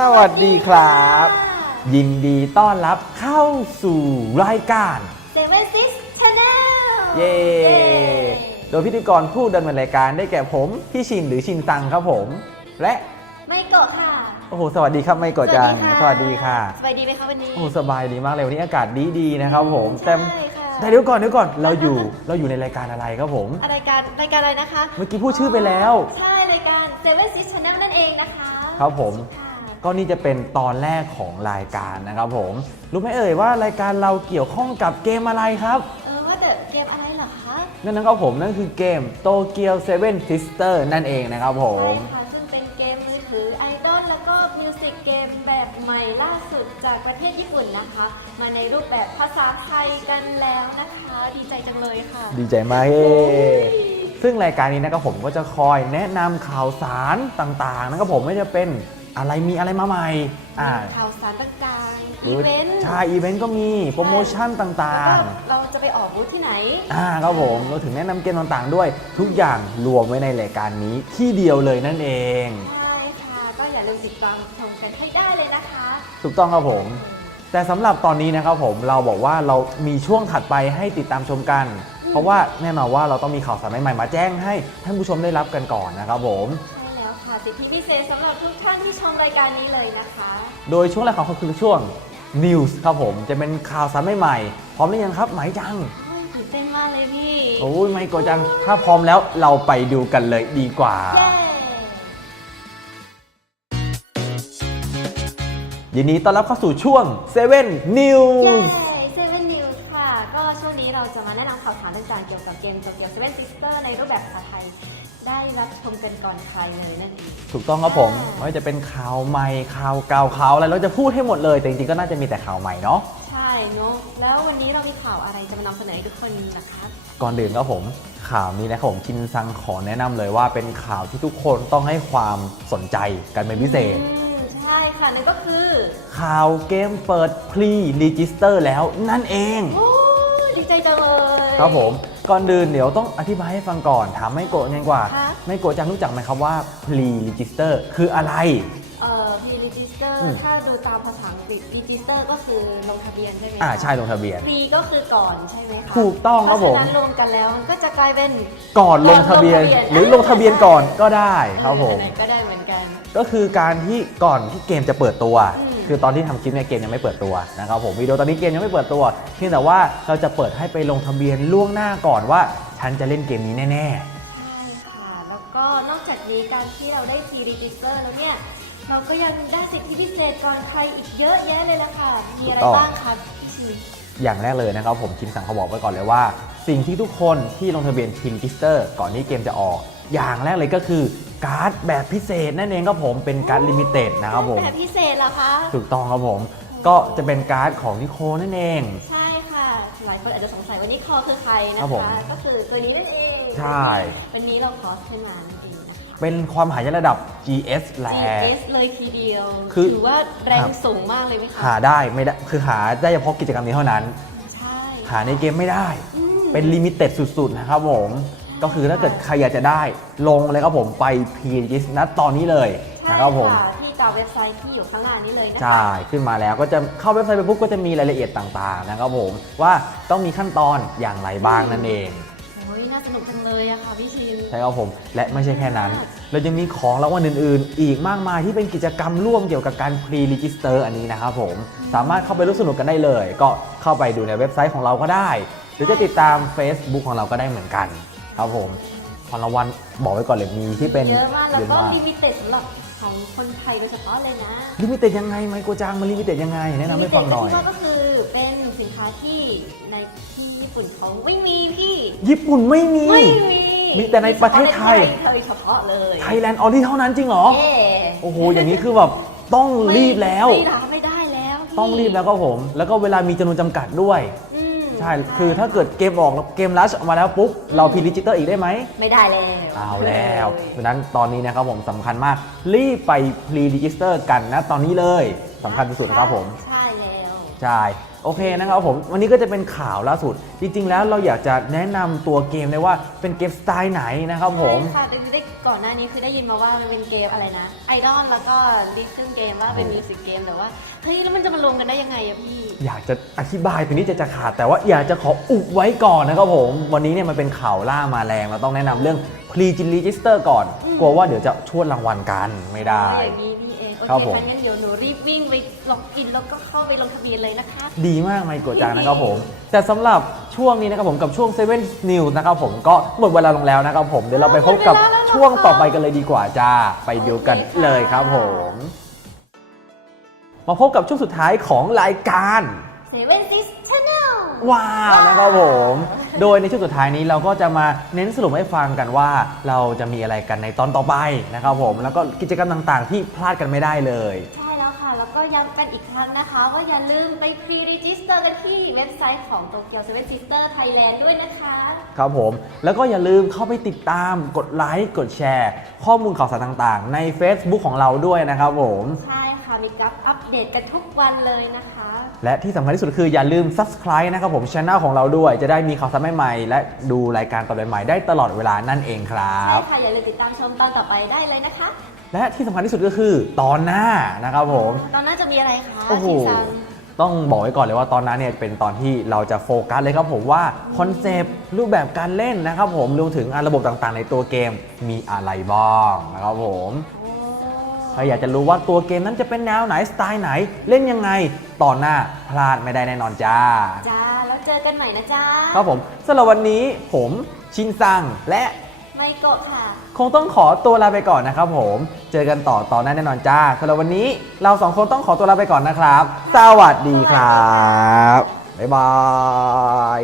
สวัสดีครับ ยินดีต้อนรับเข้าสู่รายการ เซเว่นซิสชาแนลเย้โดยพิธีกรผู้ดำเนินรายการได้แก่ผม พี่ชินหรือชินตังครับผม และ ไม่โกะค่ะ โอ้โหสวัสดีครับไม่กดจังสวัสดีค่ะ สวัสดีไหมคะวันนี้ โอ้โหสบายดีมากเลยวันนี้อากาศดีดีๆนะครับผมใช่แต่ค่ะ แต่เดี๋ยวก่อนเดี๋ยวก่อนเราอยู่เราอยู่ในรายการอะไรครับผมรายการรายการอะไรนะคะ เมื่อกี้พูดชื่อไปแล้ว ใช่รายการเซเว่นซิสชาแนลนั่นเองนะคะครับผมค่ะ ก็นี่จะเป็นตอนแรกของรายการนะครับผม รู้ไหมเอ่ยว่ารายการเราเกี่ยวข้องกับเกมอะไรครับ เออว่าแต่เกมอะไรเหรอคะนั่นนะครับผมนั่นคือเกมโตเกียวเซเว่นซิสเตอร์นั่นเองนะครับผมใช่ค่ะซึ่งเป็นเกมมือถือไอดอลแล้วก็มิวสิกเกมแบบใหม่ล่าสุดจากประเทศญี่ปุ่นนะคะ มาในรูปแบบภาษาไทยกันแล้วนะคะ ดีใจจังเลยค่ะ ดีใจมากเย้ซึ่งรายการนี้นะครับผมก็จะคอยแนะนำข่าวสารต่างๆนะครับผมไม่ว่าจะเป็น อะไรมีอะไรมาใหม่อ่าข่าวสารต่างๆหอีรือเวนต์ใช่อีเวนต์ก็มีโปรโมชั่นต่าแล้วงก็เราจะไปออกบูธที่ไหนๆอ่าครับผมเราถึงแนะนำเกมต่างๆ ด้วย ทุกอย่างรวมไว้ในรายการนี้ที่เดียวเลยนั่นเอง ใช่ค่ะก็อย่าลืมติดตามชมกันให้ได้เลยนะคะถูกต้องครับผม แต่สำหรับตอนนี้นะครับผมเราบอกว่าเรามีช่วงถัดไปให้ติดตามชมกัน เพราะว่าแน่นอนว่าเราต้องมีข่าวสารใหม่ๆมาแจ้งให้ท่านผู้ชมได้รับกันก่อนนะครับผม ใช่แล้ว ค่ะสิทธิพิเศษสำหรับทุกท่านที่ชมรายการนี้เลยนะคะ โดยช่วงแรกของเขาคือช่วง News ครับผม จะเป็นข่าวสารใหม่ๆพร้อมหรือยังครับหมายจังโอ้ยตื่นเต้นมากเลยพี่โอ้ยไม่กดจัง ถ้าพร้อมแล้วเราไปดูกันเลยดีกว่า เย้ยินดีต้อนรับเข้าสู่ช่วง7เย้ News เซ จะมาแนะนำข่าวสารต่างๆเกี่ยวกับเกมโตเกียวเซเว่นซิสเตอร์ในรูปแบบภาษาไทย ได้รับชมกันก่อนใครเลยนั่นเองถูกต้องครับผมอ่าไม่ว่าจะเป็นข่าวใหม่ข่าวเก่าข่าวอะไรเราจะพูดให้หมดเลยแต่จริงๆก็น่าจะมีแต่ข่าวใหม่เนาะใช่เนอะแล้ววันนี้เรามีข่าวอะไรจะมานำเสนอให้ทุกคนนะคะ ก่อนอื่นครับผม ข่าวนี้นะครับผมชินซังขอแนะนำเลยว่าเป็นข่าวที่ทุกคนต้องให้ความสนใจกันเป็นพิเศษ อืมใช่ค่ะนั่นก็คือข่าวเกมเปิดพรีรีจิสเตอร์แล้วนั่นเอง โอ้ดี ใจจังเลย ครับผมก่อนอื่นเดี๋ยวต้องอธิบายให้ฟังก่อนถามไม่โกะยังกว่าคะไม่โกะจังรู้จักไหมครับว่า pre register คืออะไร เอ่อ pre register อืม ถ้าดูตามภาษาอังกฤษ register ก็คือลงทะเบียนใช่ไหมคะ อ่าใช่ลงทะเบียน pre ก็คือก่อนใช่ไหมคะถูกต้องครับผม เพราะฉะนั้นรวมกันแล้วมันก็จะกลายเป็น ก่อนลงทะเบียน ก่อนลงทะเบียน หรือลงทะเบียนก่อนก็ได้ครับผม เออไหนๆก็ได้เหมือนกัน ก็คือการที่ก่อนที่เกมจะเปิดตัว อืม คือตอนที่ทำคลิปเนี่ยเกมยังไม่เปิดตัวนะครับผมวิดีโอตอนนี้เกมยังไม่เปิดตัวเพียงแต่ว่าเราจะเปิดให้ไปลงทะเบียนล่วงหน้าก่อนว่า ฉันจะเล่นเกมนี้แน่ใช่ค่ะแล้วก็นอกจากนี้การที่เราได้ pre register แล้วเนี่ย เราก็ยังได้สิทธิพิเศษก่อนใครอีกเยอะแยะเลยละค่ะ มีอะไรบ้างคะพี่ชินๆอย่างแรกเลยนะครับผมคิมสังเขาบอกไว้ก่อนเลยว่า สิ่งที่ทุกคนที่ลงทะเบียนทีมกิสเตอร์ก่อนที่เกมจะออก อย่างแรกเลยก็คือ การ์ดแบบพิเศษนั่นเองครับผมเป็นการ์ดลิมิเต็ดนะครับผมแบบพิเศษเหรอคะถูกต้องครับผม ก็จะเป็นการ์ดของนิโคนั่นเอง ใช่ค่ะหลายคนอาจจะสงสัยว่านี่คอคือใครนะครัคะบผมก็คือตัวนี้นั่นเองใช่วันนี้เราคอสขึ้นมานั่นเองนะคะเป็นความหายนะระดับ GS แล GS เลยทีเดียวคือถือว่าแรงสูงมากเลยไหมคะหาได้ไม่ได้คือหาได้เฉพาะกิจกรรมนี้เท่านั้นใช่หาในเกมไม่ได้อืมเป็นลิมิเต็ดสุดๆนะครับผม ก็คือถ้าเกิดใครอยากจะได้ลงเลยครับผมไป p g s นะตอนนี้เลยใช่นะครับผมค่ะที่จอเว็บไซต์ที่อยู่ข้างล่างนี้เลยนะคะ ใช่ ขึ้นมาแล้วก็จะเข้าเว็บไซต์ไปปุ๊บก็จะมีรายละเอียดต่างๆนะครับผมว่าต้องมีขั้นตอนอย่างไรบ้างนั่นเอง โอ้ยน่าสนุกจังเลยอะค่ะพี่ชิน ใช่ครับผม และไม่ใช่แค่นั้น เรายังมีของรางวัลอื่นๆ อีกมากมายที่เป็นกิจกรรมร่วมเกี่ยวกับการ pre-register อันนี้นะครับผม สามารถเข้าไปร่วมสนุกกันได้เลย ก็เข้าไปดูในเว็บไซต์ของเราก็ได้ หรือจะติดตาม Facebook ของเราก็ได้เหมือนกัน ครับผมของรางวัลบอกไว้ก่อนเลยมีที่เป็นเยอะมากแล้วเยอะก็มากลิมิเต็ดสำหรับของคนไทยโดยเฉพาะเลยนะลิมิเต็ดยังไงไมโกจังมันลิมิเต็ดยังไงแนะนำให้ฟังหน่อย Limited ก็คือเป็นสินค้าที่ในที่ญี่ปุ่นเขาไม่มีพี่ ญี่ปุ่นไม่มีไม่มีมีแต่ในประเทศไทยโดยเฉพาะเลยไทยแลนด์ออดี้เท่านั้นจริงเหรอเย่โอ้โหอย่างนี้คือแบบต้องรีบแล้วไม่รับไม่ได้แล้วพี่ต้องรีบแล้วก็ผม แล้วก็เวลามีจำนวนจำกัดด้วยอืมใช่ คือถ้าเกิดเกมออกแล้วเกมลัชออกมาแล้วปุ๊บ เราพีดิจิตอร์อีกได้ไหม ไม่ได้แล้วเอาแล้วดังนั้นตอนนี้นะครับผมสำคัญมาก รีบไปพรีดิจิสเตอร์กันนะตอนนี้เลยสำคัญที่สุดนะครับผม ใช่แล้ว ใช่กโอเคนะครับผม วันนี้ก็จะเป็นข่าวล่าสุด จริง ๆ แล้วเราอยากจะแนะนำตัวเกมเลยว่าเป็นเกมสไตล์ไหนนะครับผม ใช่ค่ะได้ได้ก่อนหน้านี้คือได้ยินมาว่ามันเป็นเกมอะไรนะไอดอลแล้วก็ดิสซึ่งเกมว่าเป็นมิวสิกเกมแต่ว่าเฮ้ยแล้วมันจะมารวมกันได้ยังไงอะพี่ อยากจะอธิบายตัวนี้จะจะขาด แต่ว่าอยากจะขออุบไว้ก่อนนะครับผม วันนี้เนี่ยมันเป็นข่าวล่ามาแรงเราต้องแนะนำเรื่อง pre register ก่อน อืม กลัวว่าเดี๋ยวจะชวดรางวัลกันไม่ได้ อ๋ออย่างนี้นี่เอ งโอครับเคผมงั้นเดี๋ยวหนูรีบวิ่งไปล็อกอินแล้วก็เข้าไปลงทะเบียนเลยนะคะ ดีมากไมโกะจังนะครับผม แต่สำหรับช่วงนี้นะครับผมกับช่วง7 News นะครับผมก็หมดเวลาลงแล้วนะครับผม เดี๋ยวเราไปพบกับหมดเวลาแล้วเหรอช่วงต่อไปกันเลยดีกว่าจ้า ไปดูกันโอเคค่ะเลยครับผม มาพบกับช่วงสุดท้ายของรายการ เซเว่นซิสชแนล ว้าวนะครับผม โดยในช่วงสุดท้ายนี้เราก็จะมาเน้นสรุปให้ฟังกันว่า เราจะมีอะไรกันในตอนต่อไปนะครับผม แล้วก็กิจกรรมต่างๆ ที่พลาดกันไม่ได้เลย ใช่แล้วค่ะ แล้วก็ย้ำกันอีกครั้งนะคะ ว่าอย่าลืมไปฟรีรีจิสเตอร์กันที่เว็บไซต์ของโตเกียวเซเว่นซิสเตอร์ไทยแลนด์ด้วยนะคะ ครับผม แล้วก็อย่าลืมเข้าไปติดตาม กดไลค์ กดแชร์ ข้อมูลข่าวสารต่างๆ ใน Facebook ของเราด้วยนะครับผม ใช่ ค่ะมีกราฟอัปเดตกันทุกวันเลยนะคะ และที่สำคัญที่สุดคืออย่าลืม Subscribe นะครับผมช anel ของเราด้วย จะได้มีข่าวสารใหม่ๆและดูรายการต่อไปใหม่ๆได้ตลอดเวลานั่นเองครัใช่บ ค่ะ อย่าลืมติดตามชมตอนต่อไปได้เลยนะคะ และที่สำคัญที่สุดก็คือตอนหน้านะครับผม ตอนหน่าจะมีอะไรคะโอ้โห ชินซัง ต้องบอกไว้ก่อนเลยว่าตอนนั้นเนี่ยเป็นตอนที่เราจะโฟกัสเลยครับผมว่าคอนเซปต์รูปแบบการเล่นนะครับผมรวมถึงอะระบบต่างๆ ในตัวเกมมีอะไรบ้างนะครับผม โอ้ ถ้าอยากจะรู้ว่าตัวเกมนั้นจะเป็นแนวไหนสไตล์ไหน เล่นยังไงตอนหน้าพลาดไม่ได้แน่นอนจ้า จ้า แล้วเจอกันใหม่นะจ้าครับผมสำหรับวันนี้ผมชินซังและไมโกะค่ะ คงต้องขอตัวลาไปก่อนนะครับผม เจอกันต่อตอนหน้าแน่นอนจ้าสำหรับวันนี้เราสองคนต้องขอตัวลาไปก่อนนะครับ สวัสดีครับ บ๊ายบาย